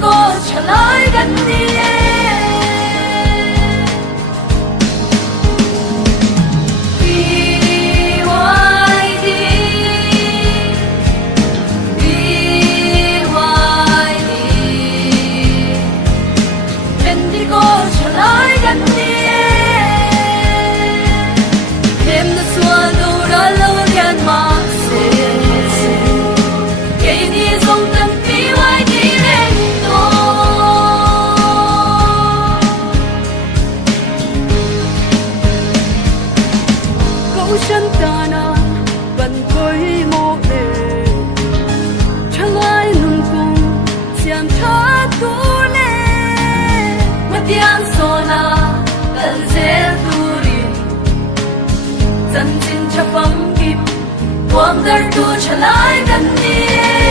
ko chalai gan ni chân ta na vẫn khơi ngô lệ chẳng ai nung cung xiêm thắt tu lệ mất tiếng sona gần dễ tu đi dân xin cho phóng kịp quang dar tu trở lại gần đi